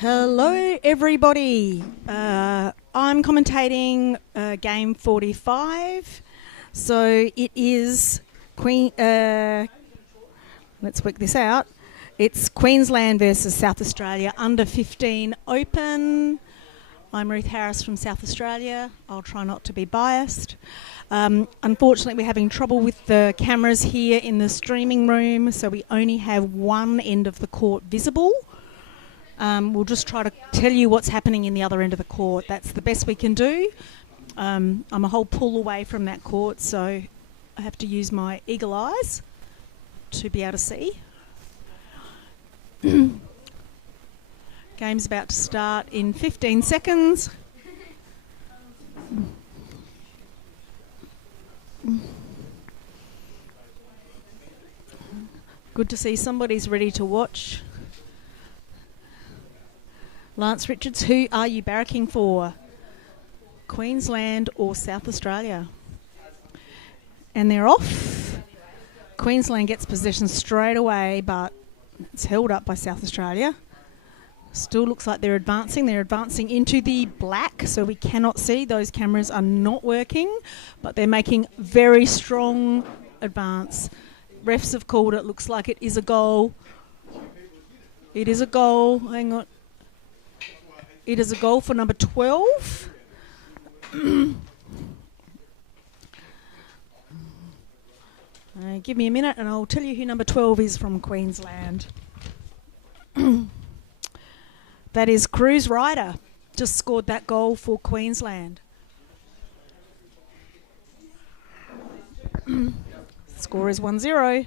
Hello, everybody. I'm commentating game 45. So it is let's work this out. It's Queensland versus South Australia under 15 Open. I'm Ruth Harris from South Australia. I'll try not to be biased. Unfortunately, we're having trouble with the cameras here in the streaming room, so we only have one end of the court visible. We'll just try to tell you what's happening in the other end of the court. That's the best we can do. I'm a whole pull away from that court, so I have to use my eagle eyes to be able to see. Game's about to start in 15 seconds. Good to see somebody's ready to watch. Lance Richards, who are you barracking for? Queensland or South Australia? And they're off. Queensland gets possession straight away, but it's held up by South Australia. Still looks like they're advancing. They're advancing into the black, so we cannot see. Those cameras are not working, but they're making very strong advance. Refs have called it. Looks like it is a goal. It is a goal. Hang on. It is a goal for number 12. Give me a minute and I'll tell you who number 12 is from Queensland. That is Cruise Ryder. Just scored that goal for Queensland. Score is 1-0.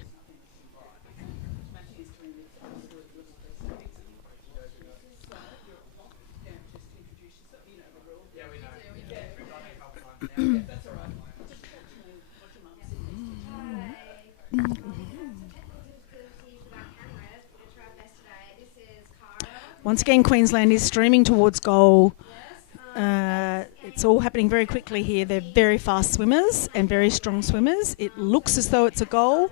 Once again, Queensland is streaming towards goal. It's all happening very quickly here. They're very fast swimmers and very strong swimmers. It looks as though it's a goal.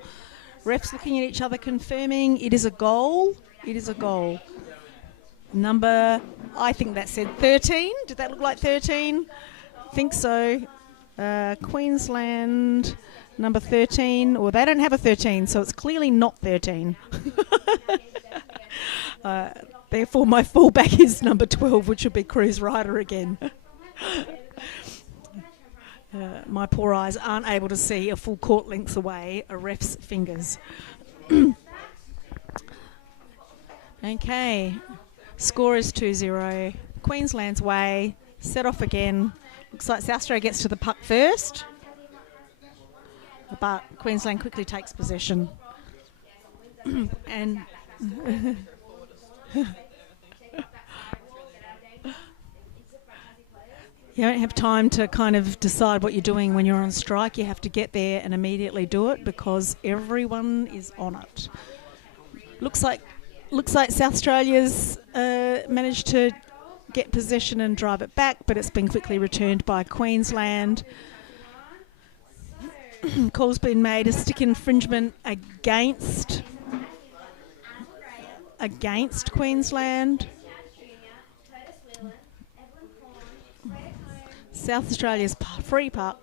Refs looking at each other, confirming it is a goal. It is a goal. Number, I think that said 13. Did that look like 13? I think so. Queensland, number 13. Well, they don't have a 13, so it's clearly not 13. Therefore, my fullback is number 12, which would be Cruise Ryder again. My poor eyes aren't able to see a full court length away a ref's fingers. Okay, score is 2-0. Queensland's way, set off again. Looks like South Australia gets to the puck first, but Queensland quickly takes possession. And you don't have time to kind of decide what you're doing when you're on strike. You have to get there and immediately do it because everyone is on it. Looks like South Australia's managed to get possession and drive it back, but it's been quickly returned by Queensland. Call's been made a stick infringement against Queensland. South Australia's free puck.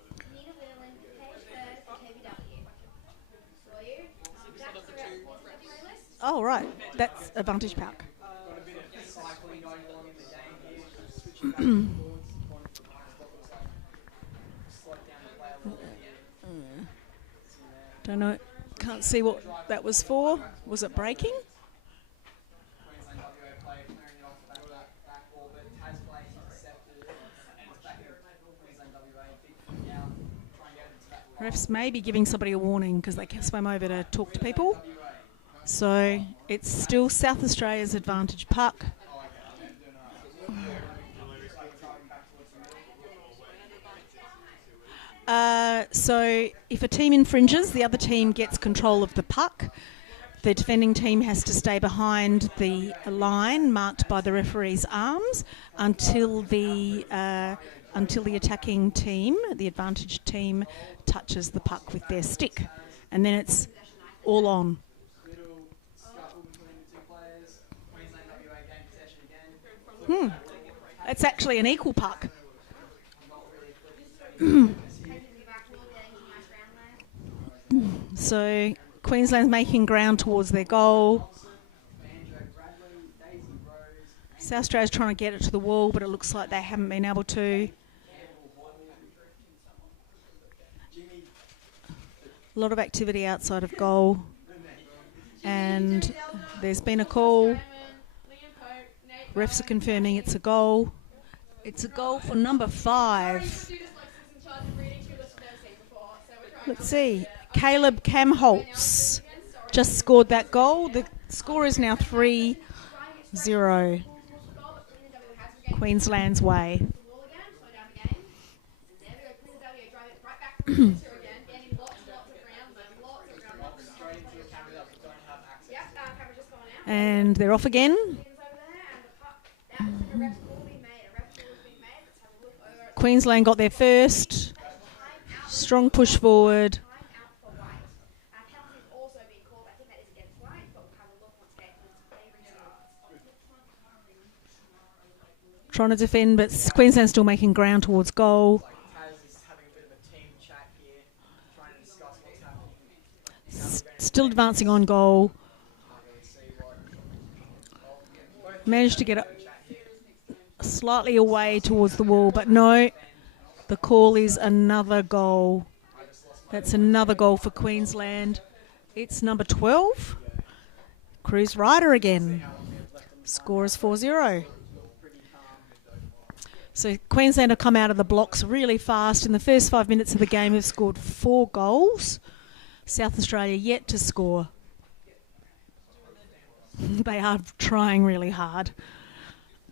Oh, right. That's advantage puck. Don't know. Can't see what that was for. Was it breaking? Refs may be giving somebody a warning because they swam over to talk to people. So it's still South Australia's advantage puck. So if a team infringes, the other team gets control of the puck. The defending team has to stay behind the line marked by the referee's arms until the attacking team, the advantage team, touches the puck with their stick. And then it's all on. It's actually an equal puck. So Queensland's making ground towards their goal. South Australia's trying to get it to the wall, but it looks like they haven't been able to. A lot of activity outside of goal. And there's been a call. Refs are confirming it's a goal. It's a goal for number 5. Let's see. Caleb Kamholtz just scored that goal. The score is now 3-0. Queensland's way. And they're off again. Queensland got their first. Strong push forward. Trying to defend, but Queensland's still making ground towards goal. Still advancing on goal. Managed to get slightly away towards the wall, but no, the call is another goal. That's another goal for Queensland. It's number 12. Cruz Ryder again. Score is 4-0. So Queensland have come out of the blocks really fast. In the first 5 minutes of the game, have scored 4 goals. South Australia yet to score. They are trying really hard.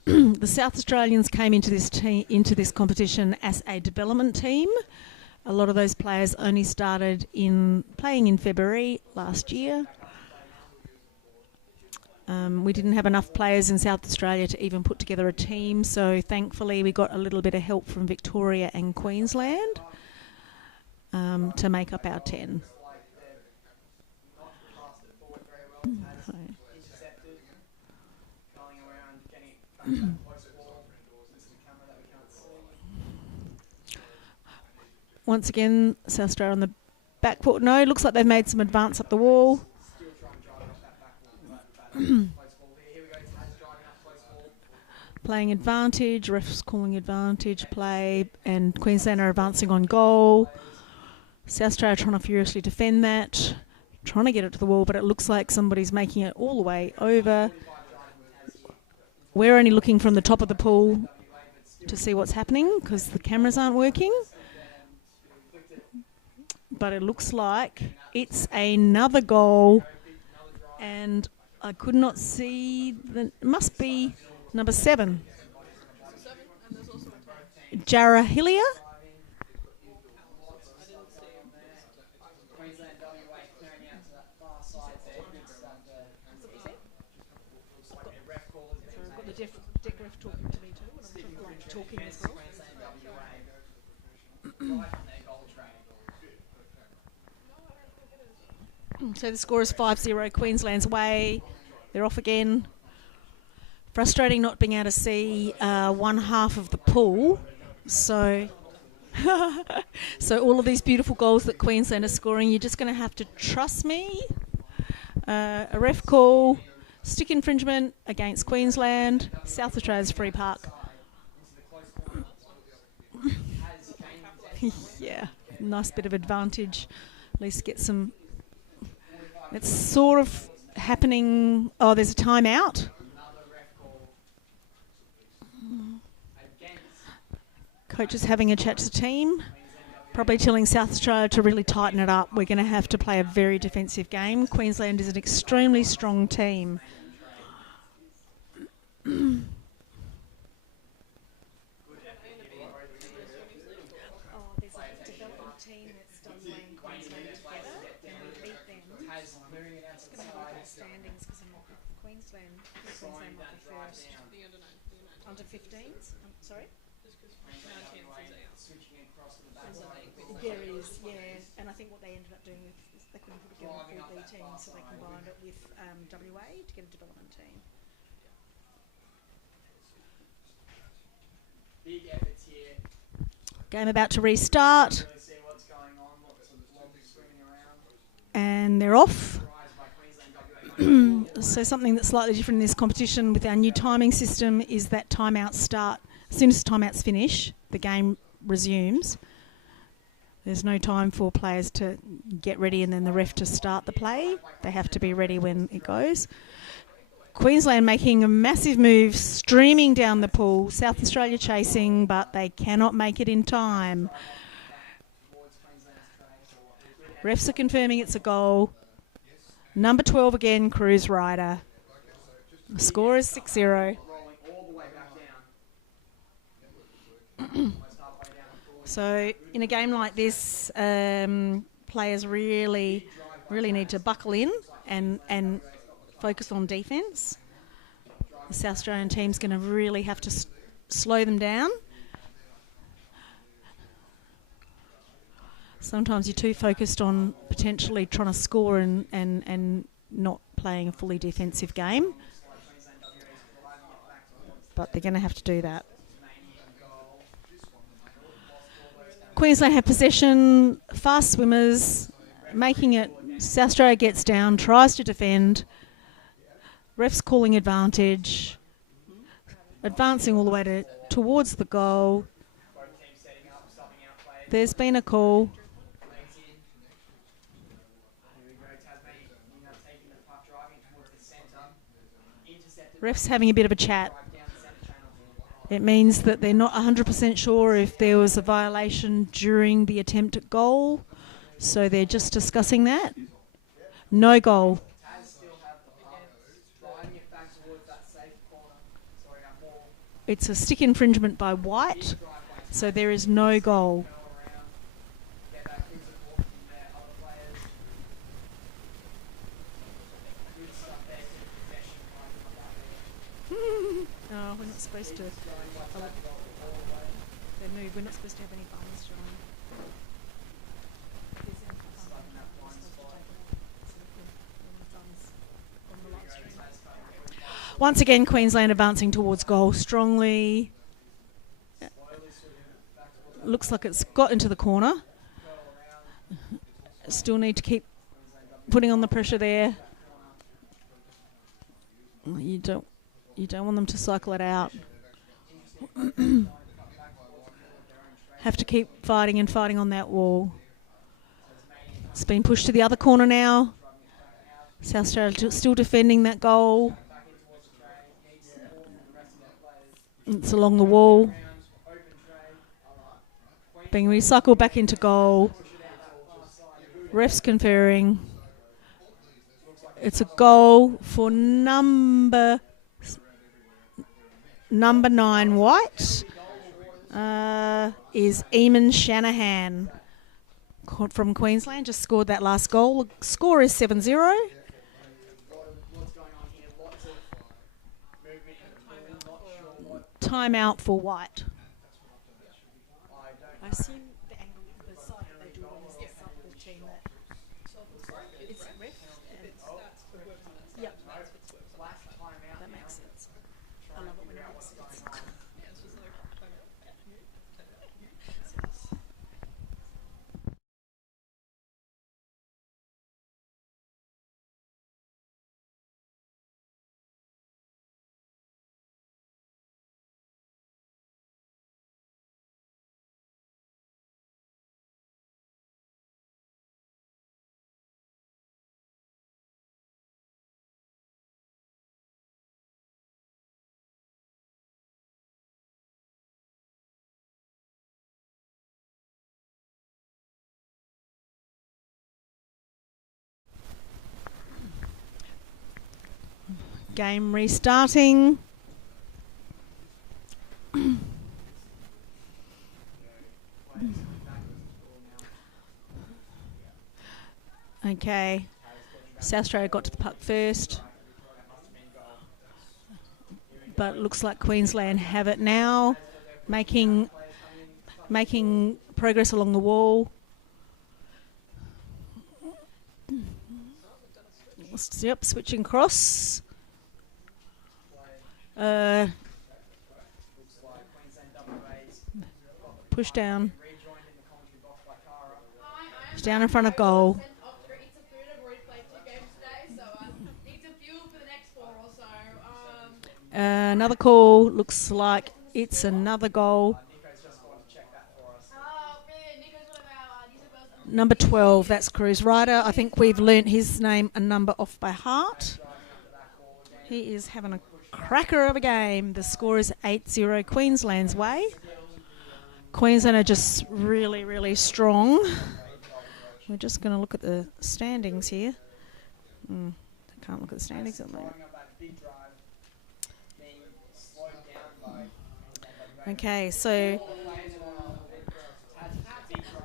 The South Australians came into this competition as a development team. A lot of those players only started playing in February last year. We didn't have enough players in South Australia to even put together a team, so thankfully we got a little bit of help from Victoria and Queensland to make up our 10. Once again, South Australia on the back foot. No, looks like they've made some advance up the wall. Playing advantage, refs calling advantage play, and Queensland are advancing on goal. South Australia trying to furiously defend that, trying to get it to the wall, but it looks like somebody's making it all the way over. We're only looking from the top of the pool to see what's happening because the cameras aren't working. But it looks like it's another goal, and I could not see it must be number 7. Jarrah Hillier. Talking to me too, and I'm talking as well. So the score is 5-0 Queensland's way. They're off again. Frustrating not being able to see one half of the pool. So, so all of these beautiful goals that Queensland are scoring, you're just going to have to trust me. A ref call, stick infringement against Queensland, South Australia's free park. Yeah, nice bit of advantage. At least get some... It's sort of happening... Oh, there's a timeout. Coach is having a chat to the team. Probably telling South Australia to really tighten it up. We're going to have to play a very defensive game. Queensland is an extremely strong team. Under 15s? Sorry? There is, yeah. And I think what they ended up doing is they couldn't put together a 4B team, so they combined it with WA to get a development team. Game about to restart. And they're off. So something that's slightly different in this competition with our new timing system is that timeouts start. As soon as timeouts finish, the game resumes. There's no time for players to get ready and then the ref to start the play. They have to be ready when it goes. Queensland making a massive move, streaming down the pool. South Australia chasing, but they cannot make it in time. Refs are confirming it's a goal. Number 12 again, Cruise Rider. The score is 6-0. So in a game like this, players really need to buckle in and focus on defence. The South Australian team's going to really have to slow them down. Sometimes you're too focused on potentially trying to score and not playing a fully defensive game. But they're going to have to do that. Queensland have possession, fast swimmers, making it. South Australia gets down, tries to defend. Refs calling advantage. Advancing all the way towards the goal. There's been a call. Refs having a bit of a chat. It means that they're not 100% sure if there was a violation during the attempt at goal. So they're just discussing that. No goal. It's a stick infringement by White. So there is no goal. No, we're not supposed to. They move. We're not supposed to have any bums showing. Once again, Queensland advancing towards goal strongly. Looks like it's got into the corner. Still need to keep putting on the pressure there. You don't want them to cycle it out. Have to keep fighting on that wall. It's been pushed to the other corner now. South Australia still defending that goal. It's along the wall. Being recycled back into goal. Refs conferring. It's a goal for number 9 White. Is Eamon Shanahan from Queensland. Just scored that last goal. The score is 7-0. Timeout for White. I assume the angle, the side that they do on is the side of the team that it's ref. Yep. That makes sense. I love it when it makes sense. Game restarting. Okay. South Australia got to the puck first. But looks like Queensland have it now. Making progress along the wall. Yep, switching across. Push down. It's down in front of goal. Another call. Looks like it's another goal. Number 12, that's Cruz Ryder. I think we've learnt his name and number off by heart. He is having a cracker of a game. The score is 8-0 Queensland's way. Queensland are just really, really strong. We're just going to look at the standings here. I can't look at the standings at the moment. Okay, so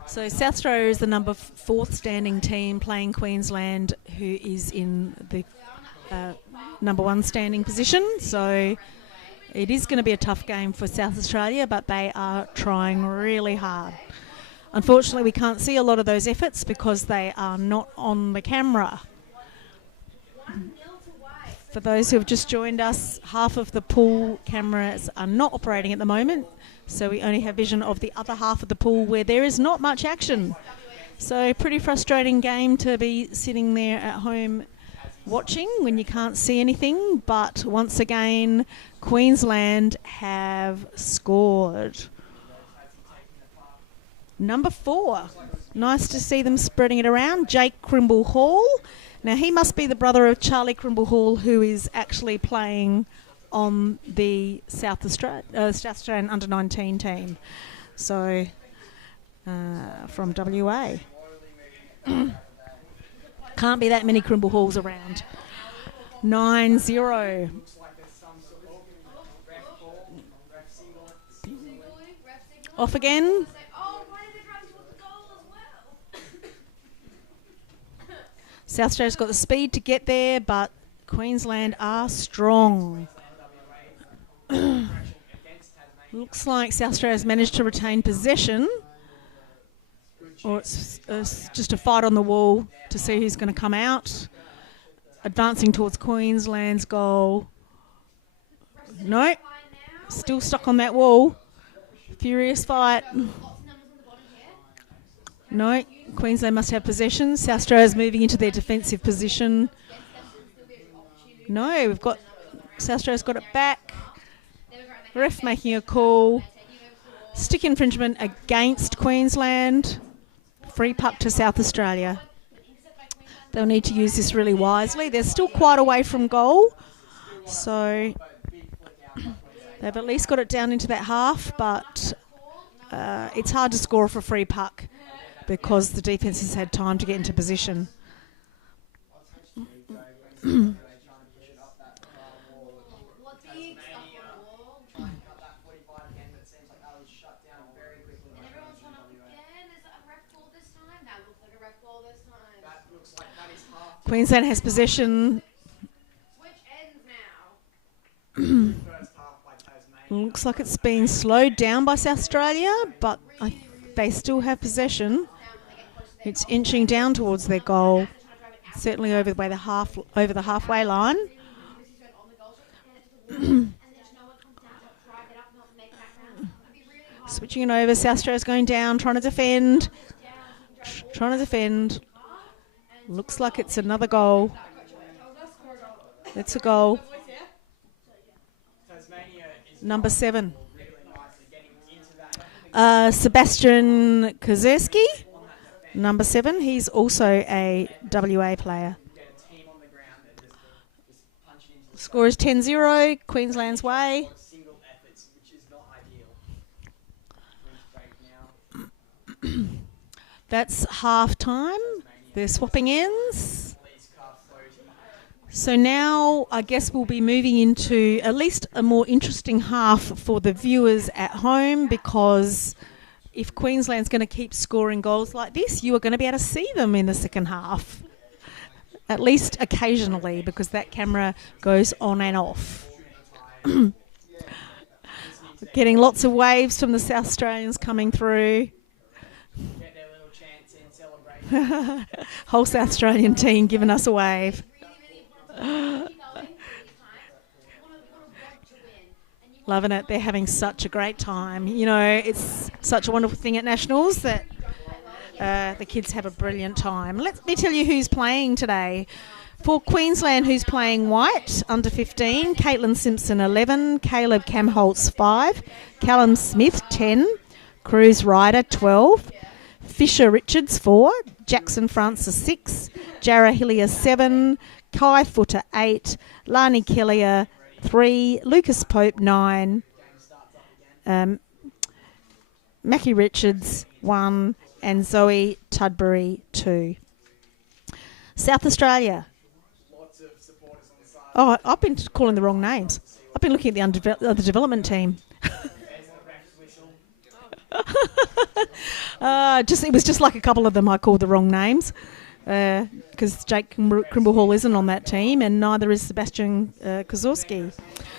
South Australia is the number 4th standing team playing Queensland, who is in the number 1 standing position. So it is going to be a tough game for South Australia, but they are trying really hard. Unfortunately, we can't see a lot of those efforts because they are not on the camera. For those who have just joined us, half of the pool cameras are not operating at the moment, so we only have vision of the other half of the pool where there is not much action. So pretty frustrating game to be sitting there at home watching when you can't see anything, but once again Queensland have scored. Number 4, nice to see them spreading it around. Jake Crimble Hall. Now he must be the brother of Charlie Crimble Hall, who is actually playing on the South Australian under-19 team. So from WA. Can't be that many Crimble Halls around. 9-0. Off again. South Australia's got the speed to get there, but Queensland are strong. Looks like South Australia's managed to retain possession. Or it's just a fight on the wall to see who's going to come out. Advancing towards Queensland's goal. No, still stuck on that wall. Furious fight. No, Queensland must have possession. South Australia's moving into their defensive position. No, we've got South Australia's got it back. Ref making a call. Stick infringement against Queensland. Free puck to South Australia. They'll need to use this really wisely. They're still quite away from goal, so they've at least got it down into that half, but it's hard to score off a free puck because the defence has had time to get into position. Queensland has possession. Looks like it's been slowed down by South Australia, but they still have possession. It's inching down towards their goal, certainly over the halfway line. Switching it over, South Australia's going down, trying to defend. Looks like it's another goal. It's a goal. Number 7. Sebastian Kozerski, number 7. He's also a WA player. Score is 10-0, Queensland's way. That's half time. They're swapping ends. So now I guess we'll be moving into at least a more interesting half for the viewers at home, because if Queensland's going to keep scoring goals like this, you are going to be able to see them in the second half. At least occasionally, because that camera goes on and off. Getting lots of waves from the South Australians coming through. Whole South Australian team giving us a wave. Loving it. They're having such a great time. You know, it's such a wonderful thing at Nationals that the kids have a brilliant time. Let me tell you who's playing today. For Queensland, who's playing white, under 15, Caitlin Simpson, 11, Caleb Camholtz, 5, Callum Smith, 10, Cruz Ryder, 12, Fisher Richards, 4, Jackson Francis, 6, Jarrah Hillier, 7, Kai Footer, 8, Lani Kellier, 3, Lucas Pope, 9, Mackie Richards, 1, and Zoe Tudbury, 2. South Australia. Oh, I've been calling the wrong names. I've been looking at the other development team. It was just like a couple of them I called the wrong names because Jake Crimblehall isn't on that team and neither is Sebastian Kozorski.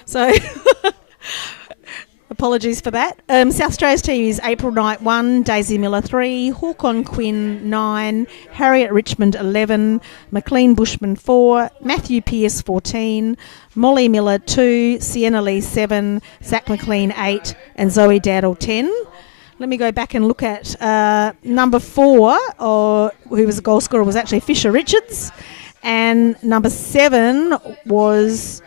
So apologies for that. South Australia's team is April Knight 1, Daisy Miller 3, Hawkon Quinn 9, Harriet Richmond 11, McLean Bushman 4, Matthew Pearce 14, Molly Miller 2, Sienna Lee 7, Zach McLean 8, and Zoe Daddle 10. Let me go back and look at number 4, who was a goal scorer, was actually Fisher Richards, and number 7 was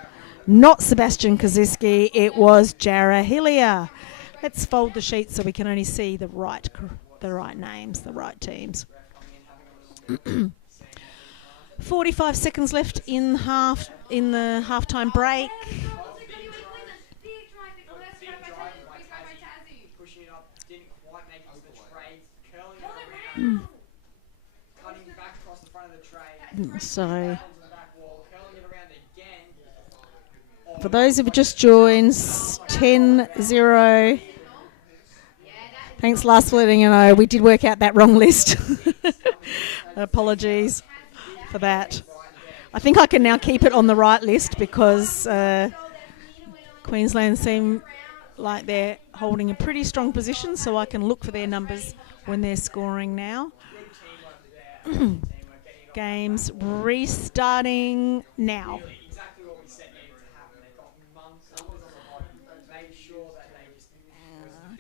not Sebastian Kaziski, it was Jarrah Hillier. Let's fold the sheet so we can only see the right names, the right teams. 45 seconds left in the halftime break. So, for those who've just joined, 10-0. Thanks, last for letting you know. We did work out that wrong list. Apologies for that. I think I can now keep it on the right list because Queensland seem like they're holding a pretty strong position, so I can look for their numbers when they're scoring now. Games restarting now.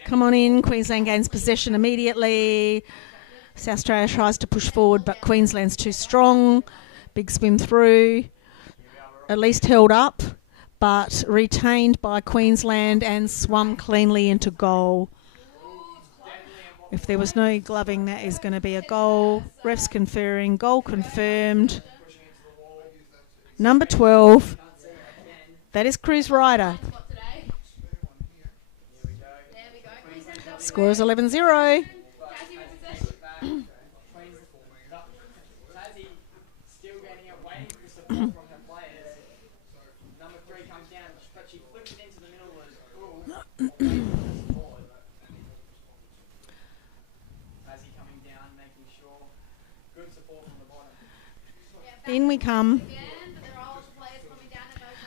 Come on in. Queensland gains possession immediately. South Australia tries to push forward, but Queensland's too strong. Big swim through. At least held up, but retained by Queensland and swum cleanly into goal. If there was no gloving, that is going to be a goal. Refs conferring. Goal confirmed. Number 12. That is Cruz Ryder. Score is 11-0. In we come.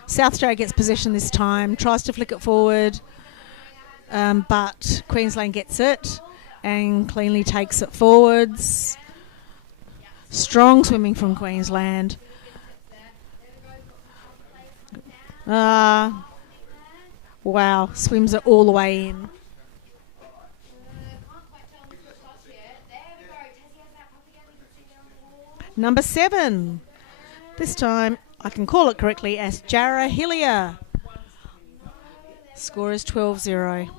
South Australia gets possession this time, tries to flick it forward, but Queensland gets it and cleanly takes it forwards. Strong swimming from Queensland. Wow, swims it all the way in. Number 7. This time I can call it correctly as Jarrah Hillier. Score is 12-0.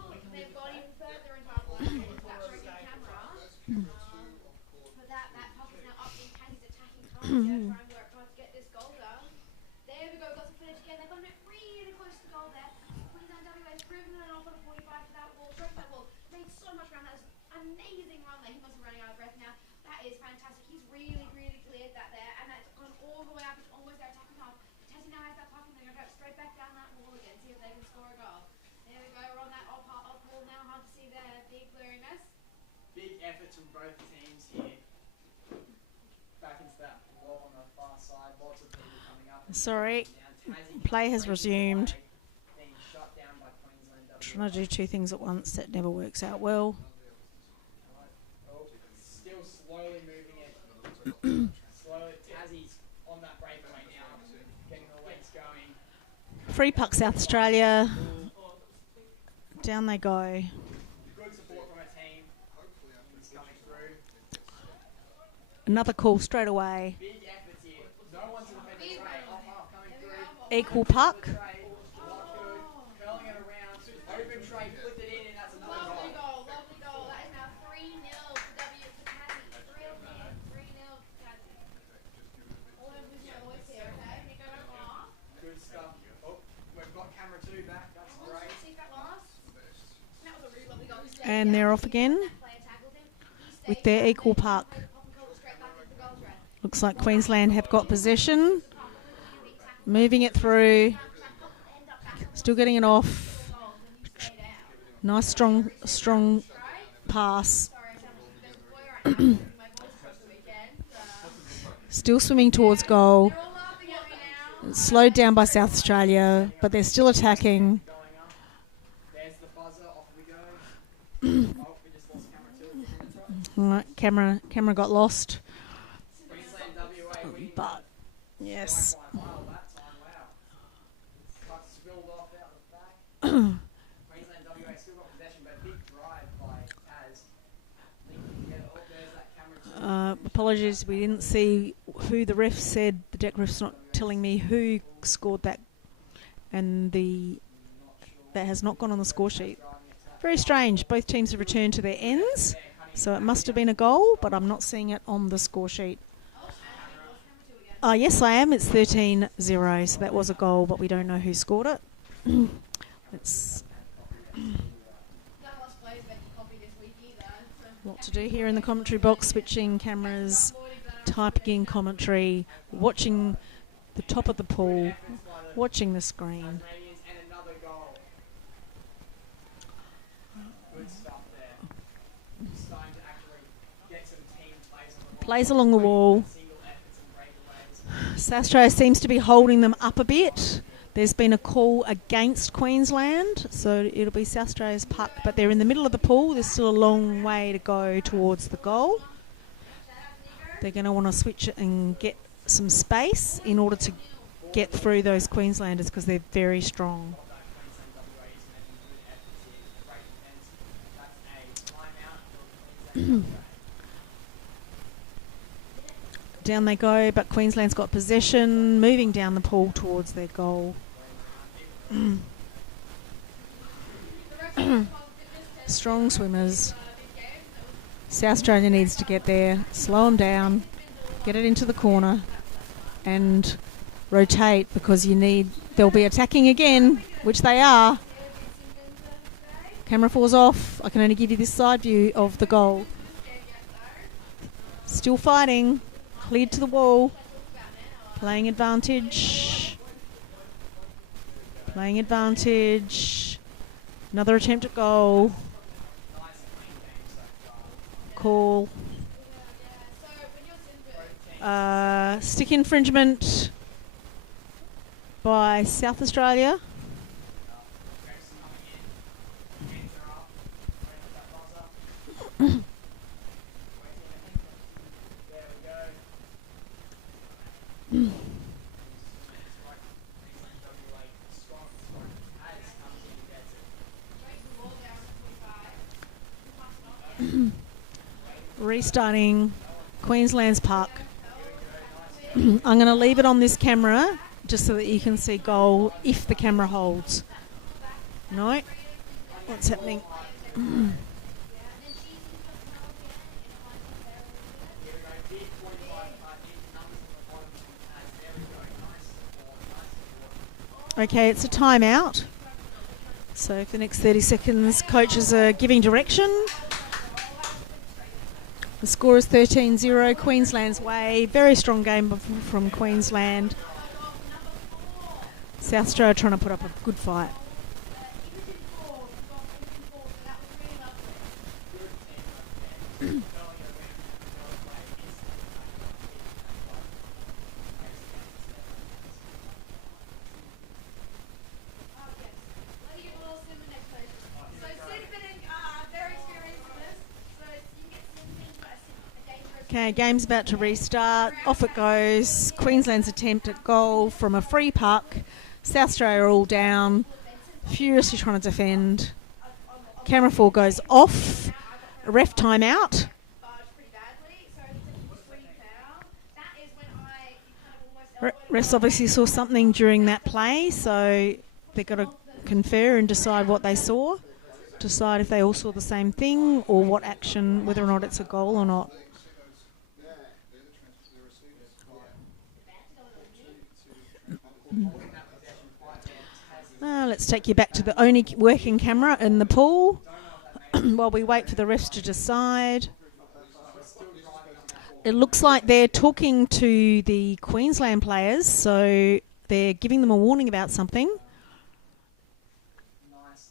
Sorry, play has resumed. Trying to do two things at once, that never works out well. Still slowly moving it. Slowly, Tassie's on that breakaway now, getting the legs going. Free puck, South Australia. Down they go. Good support from a team. He's coming through. Another call straight away. Big efforts here. No one's defending straight. Off coming through. Equal puck. Trade. Not good. Curling it around. Open trade. Flipped it in, and that's another Lovely goal. goal, lovely goal. That is now 3-0 for Tassie. 3-0 for Tassie. All over with my voice here, okay? Nico, don't laugh. Good stuff. Oh, we've got camera 2 back. That's Oh, great. see that last? That was a really lovely goal. He stayed And they're down. off again That player tackled him. He stayed with their down, equal played puck. the pop and call straight back into the goal thread. Looks like Queensland have got possession. Moving it through. Still getting it off. Nice strong pass. Sorry, I sound like a boy right now. My voice across the weekend. Still swimming towards goal. They're all laughing at me now. Slowed down by South Australia, but they're still attacking. Going up. There's the buzzer. Off we go. Oh, we just lost camera 2 again. That's right. Camera got lost. Queensland WA win. But yes. By a mile that time. Wow. Puck spilled off out the back. Queensland WA still got possession, but big drive by Taz. Linking together. Oh, there's that camera 2. Apologies, we didn't see who the ref said. The deck ref's not telling me who scored that, and that has not gone on the score sheet. Very strange. Both teams have returned to their ends, so it must have been a goal, but I'm not seeing it on the score sheet. Yes, I am. It's 13-0, so that was a goal, but we don't know who scored it. It's None of us players make a copy this week either. a lot to do here in the commentary box, switching cameras, typing in commentary, watching the top of the pool, watching the screen. Tasmanians and another goal. Good stuff there. Starting to actually get some team plays on the wall. Plays along the wall. Single efforts and breakaways. South Australia seems to be holding them up a bit. There's been a call against Queensland, so it'll be South Australia's puck, but they're in the middle of the pool. There's still a long way to go towards the goal. They're going to want to switch it and get some space in order to get through those Queenslanders because they're very strong. Down they go, but Queensland's got possession, moving down the pool towards their goal. Strong swimmers. South Australia needs to get there, slow them down, get it into the corner, and rotate because they'll be attacking again, which they are. Camera falls off. I can only give you this side view of the goal. Still fighting. Cleared to the wall. Playing advantage. Playing advantage. Another attempt at goal. Call. Stick infringement by South Australia. Restarting Queensland's puck. I'm going to leave it on this camera just so that you can see goal if the camera holds. No? What's happening? Okay, it's a timeout. So for the next 30 seconds, coaches are giving direction. The score is 13-0, Queensland's way. Very strong game from Queensland. South Australia trying to put up a good fight. Okay, game's about to restart. Off it goes. Queensland's attempt at goal from a free puck. South Australia are all down, furiously trying to defend. Camera 4 goes off. Ref timeout. Barged pretty badly, so it's a free foul. That is when you kind of almost elbowed Refs obviously saw something during that play, so they've got to confer and decide what they saw. Decide if they all saw the same thing or what action, whether or not it's a goal or not. Let's take you back to the only working camera in the pool while we wait for the refs to decide. It looks like they're talking to the Queensland players, so they're giving them a warning about something. Nice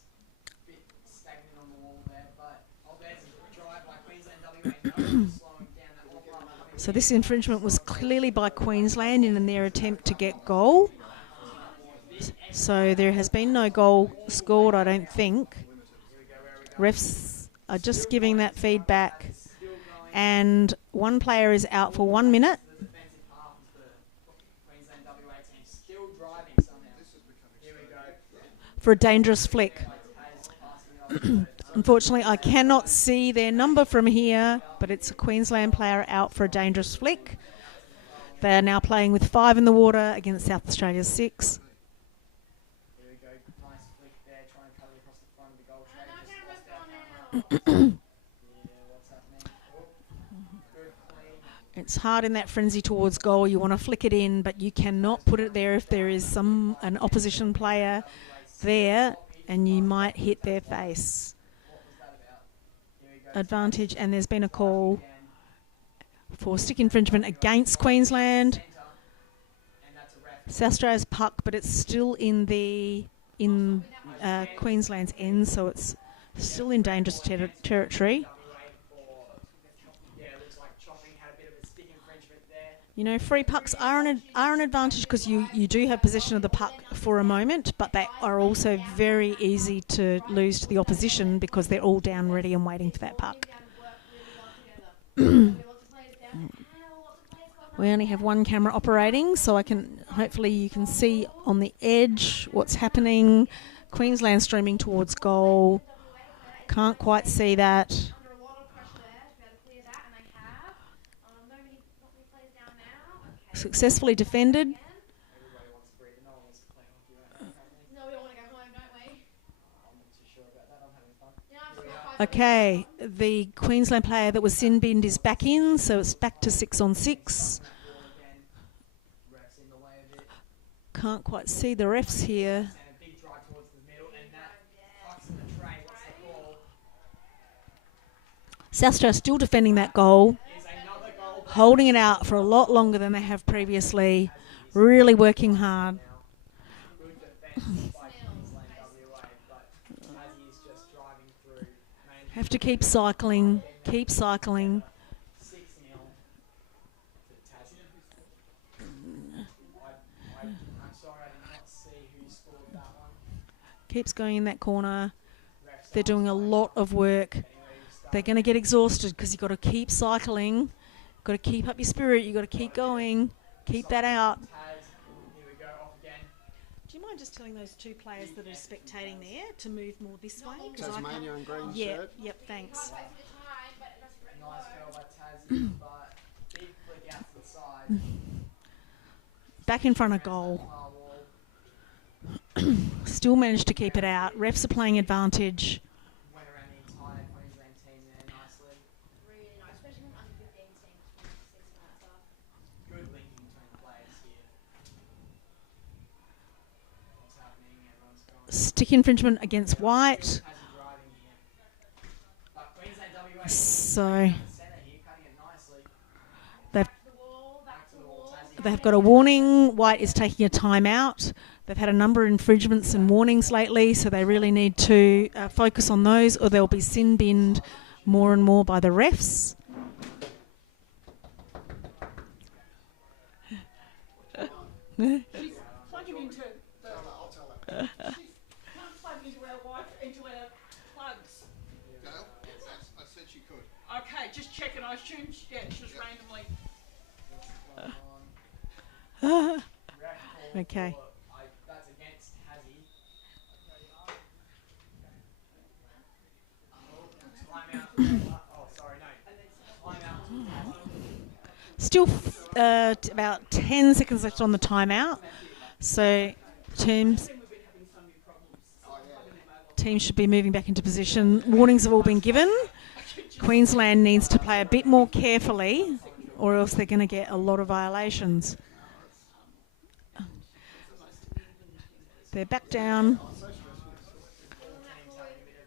bit stagnant on the wall there, but there's a drive by Queensland WA. Slowing down that awful lot. So this infringement was clearly by Queensland in their attempt to get goal. So there has been no goal scored, I don't think. Refs are just giving that feedback. And one player is out for 1 minute. The defensive half of the Queensland WA team still driving somehow. Here we go. For a dangerous flick. Taz passing it off. Unfortunately, I cannot see their number from here, but it's a Queensland player out for a dangerous flick. They are now playing with 5 in the water against South Australia's 6. Here we go. Nice flick there, trying to cut it across the front of the goal tray. Just lost our camera. Yeah, what's happening? Good clean. It's hard in that frenzy towards goal. You want to flick it in, but you cannot put it there if there is an opposition player there, and you might hit their face. What was that about? Here we go. Advantage, and there's been a call for stick infringement against Queensland. Centre, and that's a ref. South Australia's puck, but it's still in Queensland's end, so it's still in dangerous territory. Yeah, it looks like chopping had a bit of a stick infringement there. You know, free pucks are an advantage because you do have possession of the puck for a moment, but they are also very easy to lose to the opposition because they're all down ready and waiting for that puck. We only have one camera operating, so hopefully you can see on the edge what's happening. Queensland streaming towards goal. Can't quite see that. under a lot of pressure there to be able to clear that, and they have. Not many players down now. Okay. Successfully defended. Everybody wants to breathe. No one wants to play hockey right now, apparently. No, we all want to go home, don't we? I'm not too sure about that. I'm having fun. Yeah, I've got 5 Okay, the Queensland player that was sin binned is back in, so it's back to 6 on 6. Ball again. Ref's in the way of it. Can't quite see the refs here. And a big drive towards the middle, and that puck's in the tray. What's the call? South Australia still defending that goal, Is another goal. holding it out for a lot longer than they have previously, really working hard. Good defense by Queensland WA, but Tassie is just driving through. Have to keep cycling, 6-0 to Tassie. I'm sorry, I did not see who scored that one. keeps going in that corner. Ref's They're doing a lot of work. anyway, you start. They're going to get exhausted because you've got to keep cycling, got to keep up your spirit, you've got to keep going, keep that out. Taz, here we go, off again. Do you mind just telling those two players that are spectating there to move more this way? 'Cause I Tasmania and green yeah, shirt. yep, thanks. Wait for the time, but that's a great Nice goal. goal by Tassie, but big flick out to the side. Back in front of goal. Far wall. Still managed to keep it out. Refs are playing advantage. Went around the entire Queensland team there nicely. Really nice, especially from under 15 teams. 26 minutes up. Good linking between the players here. What's happening? Everyone's going. Stick infringement against White. Tassie driving here. But Queensland WA So centre here, cutting it nicely. they've Back to the wall, back to the wall. they've got a warning. White is taking a timeout. They've had a number of infringements and warnings lately, so they really need to focus on those, or they'll be sin binned more and more by the refs. Plugging into the. I'll tell her. Can't plug into our into our plugs. Dale, I said she could. Okay, just checking. I assume it's just randomly. What's going on? Ref call Okay. for- that's against Tassie. Still about 10 seconds left on the timeout. So teams should be moving back into position. Warnings have all been given. Queensland needs to play a bit more carefully or else they're going to get a lot of violations. They're back down.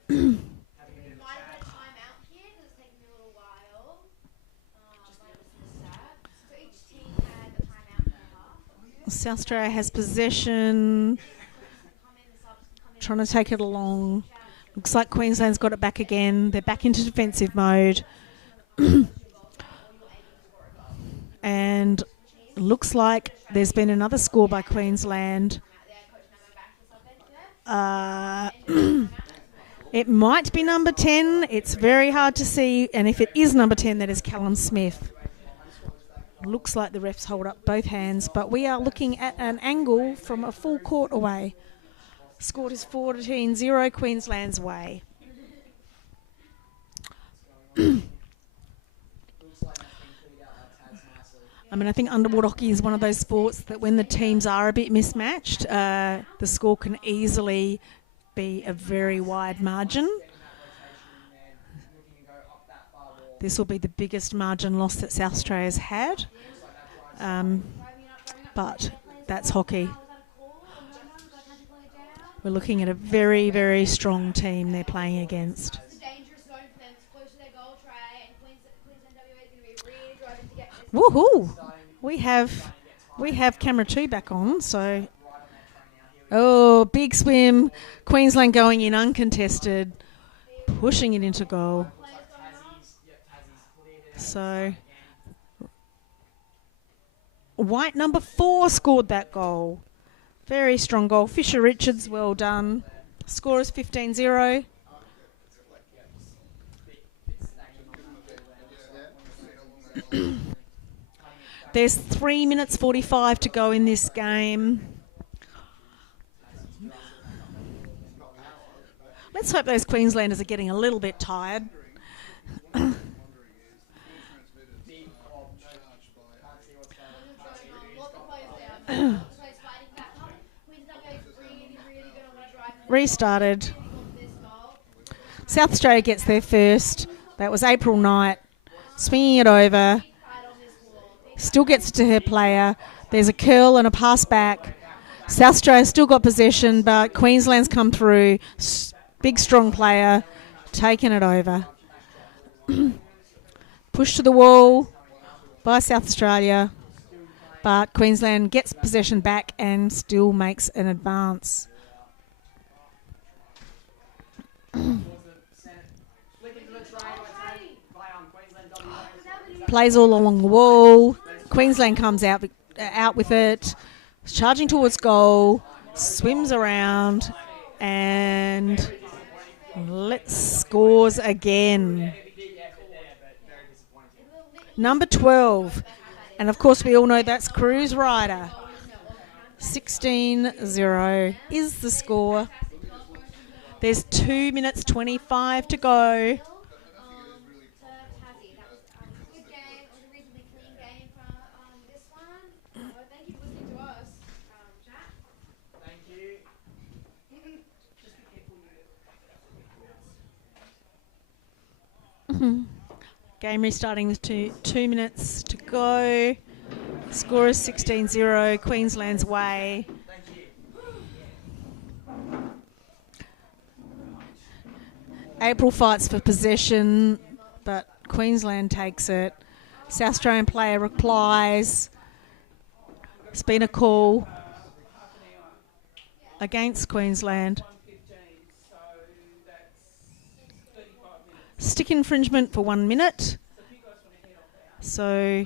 We might have had a timeout here because it's taking me a little while. Might have missed that. So each team had a timeout and a half. South Australia has possession, Come in, the subs can come in. trying to take it along. Looks like Queensland's got it back again. They're back into defensive mode. And looks like there's been another score by Queensland. It might be number 10. It's very hard to see. And if it is number 10, that is Callum Smith. Looks like the refs hold up both hands. But we are looking at an angle from a full court away. Scored is 14-0 Queensland's way. I mean, I think underwater hockey is one of those sports that when the teams are a bit mismatched, the score can easily be a very wide margin. This will be the biggest margin loss that South Australia's had. But that's hockey. We're looking at a very, very strong team they're playing against. It's a dangerous zone for them. It's close to their goal try, and Queensland WA is going to be really driving to get this. Woohoo! We have camera 2 back on, so big swim. Queensland going in uncontested, pushing it into goal. So white number 4 scored that goal. Very strong goal. Fisher Richards, well done. Score is 15-0. There's 3 minutes 45 to go in this game. Let's hope those Queenslanders are getting a little bit tired. Restarted. South Australia gets there first. That was April Knight. Swinging it over. Still gets it to her player. There's a curl and a pass back. South Australia still got possession, but Queensland's come through. Big, strong player. Taking it over. Push to the wall by South Australia. But Queensland gets possession back and still makes an advance. Plays all along the wall. Queensland comes out with it. Charging towards goal. Swims around. And scores again. Number 12. And of course we all know that's Cruise Rider. 16-0 is the score. There's 2 minutes 25 to go. Good game. It was a reasonably clean game from this one. Thank you for listening to us, chat. Thank you. Game restarting with 2 minutes to go. Score is 16-0 Queensland's way. April fights for possession, but Queensland takes it. South Australian player replies. It's been a call against Queensland. Stick infringement for 1 minute. So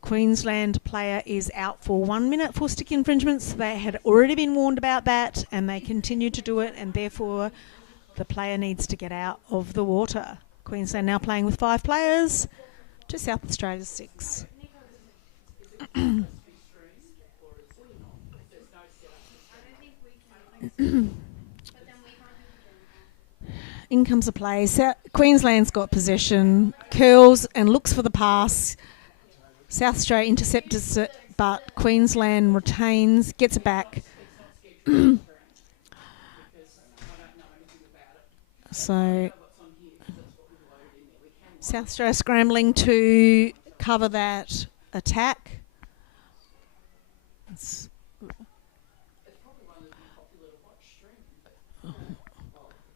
Queensland player is out for 1 minute for stick infringements. They had already been warned about that and they continue to do it, and therefore the player needs to get out of the water. Queensland now playing with 5 players to South Australia's 6. In comes a play. Queensland's got possession, curls and looks for the pass. South Australia intercepts it, but Queensland retains, gets it back. So South Australia scrambling to cover that attack.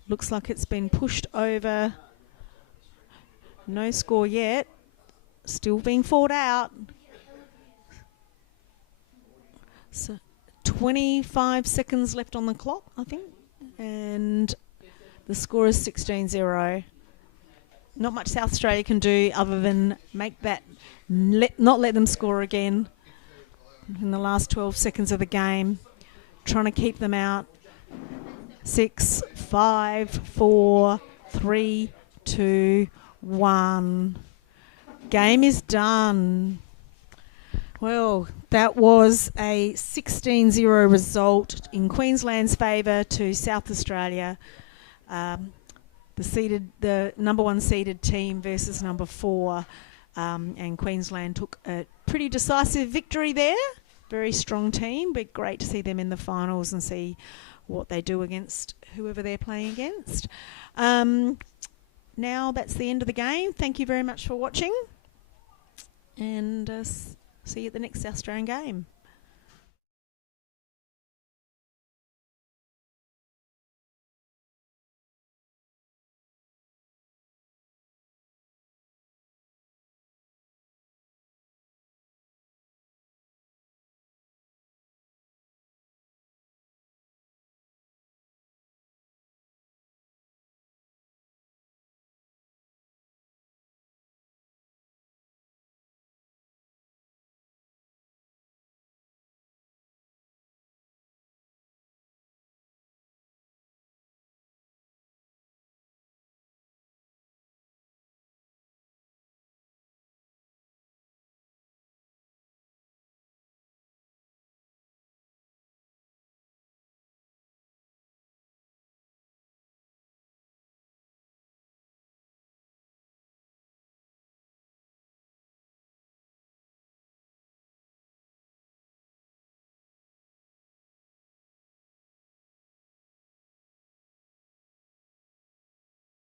Looks like it's been pushed over. No score yet. Still being fought out. So 25 seconds left on the clock, I think. And the score is 16-0. Not much South Australia can do other than make that, not let them score again in the last 12 seconds of the game. Trying to keep them out. 6, 5, 4, 3, 2, 1. Game is done. Well, that was a 16-0 result in Queensland's favour to South Australia. The number 1 seeded team versus number 4, and Queensland took a pretty decisive victory there. Very strong team, but great to see them in the finals and see what they do against whoever they're playing against. Now that's the end of the game. Thank you very much for watching, and see you at the next South Australian game.